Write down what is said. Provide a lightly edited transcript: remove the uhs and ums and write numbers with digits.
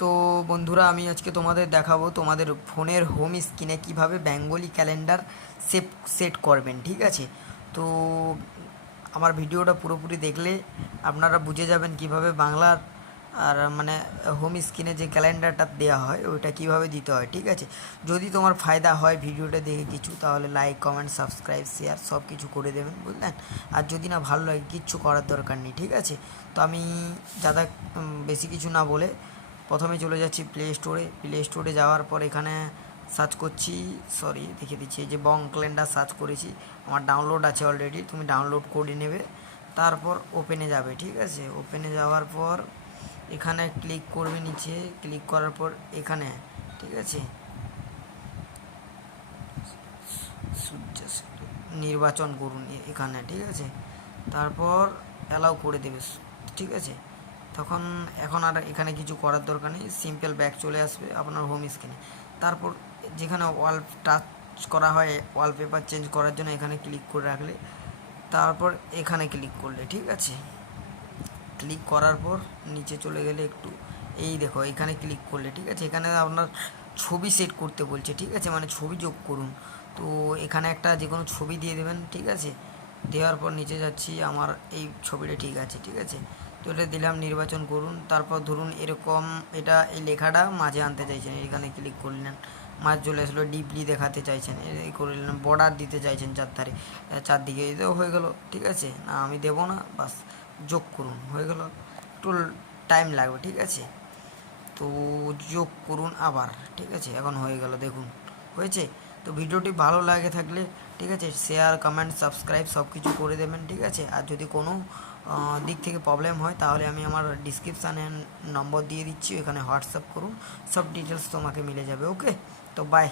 তো বন্ধুরা, আমি আজকে তোমাদের দেখাবো তোমাদের ফোনের হোম স্ক্রিনে কিভাবে বেঙ্গলি ক্যালেন্ডার সেট করবেন। ঠিক আছে, তো আমার ভিডিওটা পুরোপুরি দেখলে আপনারা বুঝে যাবেন কিভাবে বাংলার আর মানে হোম স্ক্রিনে যে ক্যালেন্ডারটা দেওয়া হয় ওইটা কিভাবে দিতে হয়। ঠিক আছে, যদি তোমার ফায়দা হয় ভিডিওটা দেখে কিছু, তাহলে লাইক কমেন্ট সাবস্ক্রাইব শেয়ার সব কিছু করে দেবেন, বুঝলেন। আর যদি না ভালো লাগে কিচ্ছু করার দরকার নেই। ঠিক আছে, তো আমি যারা বেশি কিছু না বলে প্রথমে চলে যাচ্ছি প্লে স্টোরে যাওয়ার পর এখানে সার্চ করছি, দেখিয়ে দিচ্ছি, এই যে বং ক্যালেন্ডার সার্চ করেছি, আমার ডাউনলোড আছে অলরেডি, তুমি ডাউনলোড করে নেবে। তারপর ওপেনে যাবে। ঠিক আছে, ওপেনে যাওয়ার পর এখানে ক্লিক করবে, নিচে ক্লিক করার পর এখানে, ঠিক আছে, নির্বাচন করুন এখানে। ঠিক আছে, তারপর অ্যালাউ করে দেবে। ঠিক আছে, তখন এখন আর এখানে কিছু করার দরকার নেই, সিম্পল ব্যাক চলে আসবে আপনার হোম স্ক্রিনে। তারপর যেখানে ওয়াল টাচ করা হয় ওয়ালপেপার চেঞ্জ করার জন্য এখানে ক্লিক করে রাখলে, তারপর এখানে ক্লিক করলে, ঠিক আছে, ক্লিক করার পর নিচে চলে গেলে একটু, এই দেখো এখানে ক্লিক করলে, ঠিক আছে, এখানে আপনার ছবি সেট করতে বলছে। ঠিক আছে, মানে ছবি যোগ করুন। তো এখানে একটা যে কোনো ছবি দিয়ে দেবেন। ঠিক আছে, দেওয়ার পর নিচে যাচ্ছি, আমার এই ছবিটা ঠিক আছে। ঠিক আছে, তো এটা দিলাম, নির্বাচন করুন। তারপর ধরুন এরকম, এটা এই লেখাটা মাঝে আনতে চাইছেন, এখানে ক্লিক করলেন, মাঝ চলে আসলো, ডিপলি দেখাতে চাইছেন এই করলেন, বর্ডার দিতে চাইছেন চারদিকে, এটাও হয়ে গেল। ঠিক আছে, না আমি দেবো না, বাস যোগ করুন, হয়ে গেল। একটু টাইম লাগবে। ঠিক আছে, তো যোগ করুন আবার। ঠিক আছে, এখন হয়ে গেল, দেখুন হয়েছে। তো ভিডিওটি ভালো লাগে থাকলে, ঠিক আছে, শেয়ার কমেন্ট সাবস্ক্রাইব সব কিছু করে দেবেন। ঠিক আছে, আর যদি কোনো দিক থেকে প্রবলেম হয় তাহলে আমি আমার ডিসক্রিপশানে নম্বর দিয়ে দিচ্ছি, ওখানে হোয়াটসঅ্যাপ করুন, সব ডিটেলস তোমাকে মিলে যাবে। ওকে, তো বাই।